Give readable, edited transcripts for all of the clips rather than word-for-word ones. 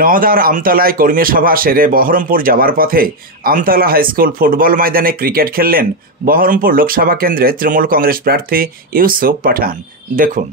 নওদার আমতলায় কর্মী সভা সেরে বহরমপুর যাওয়ার পথে আমতলা হাইস্কুল ফুটবল ময়দানে ক্রিকেট খেললেন বহরমপুর লোকসভা কেন্দ্রে তৃণমূল কংগ্রেস প্রার্থী ইউসুফ পাঠান। দেখুন।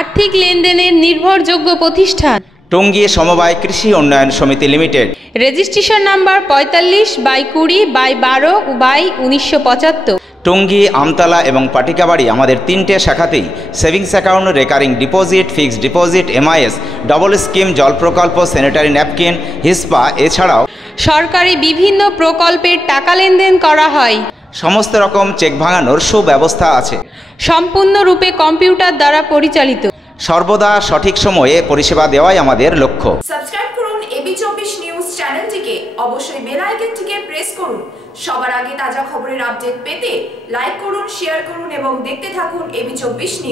আর্থিক লেনদেনের নির্ভরযোগ্য প্রতিষ্ঠান টঙ্গী সমবায় কৃষি উন্নয়ন সমিতি limited. Registration number 45/20/12/1975। Tongi, Amtala এবং পাটিকাবাড়ি আমাদের 3টে শাখাতেই savings account, recurring deposit, fixed deposit, MIS, double scheme, জল প্রকল্প, স্যানিটারি ন্যাপকিন, হিসপা এছাড়াও সরকারি বিভিন্ন প্রকল্পের টাকা লেনদেন করা হয়। সমস্ত রকম চেক ভাঙানোর সুব্যবস্থা আছে। সম্পূর্ণরূপে কম্পিউটার দ্বারা পরিচালিত। সর্বদা সঠিক সময়ে পরিষেবা দেওয়াই আমাদের লক্ষ্য। সাবস্ক্রাইব করুন এবি24 নিউজ চ্যানেলটিকে, অবশ্যই বেল আইকনটিকে প্রেস করুন। সবার আগে তাজা খবরের আপডেট পেতে লাইক করুন, শেয়ার করুন এবং দেখতে থাকুন এবি24 নিউজ।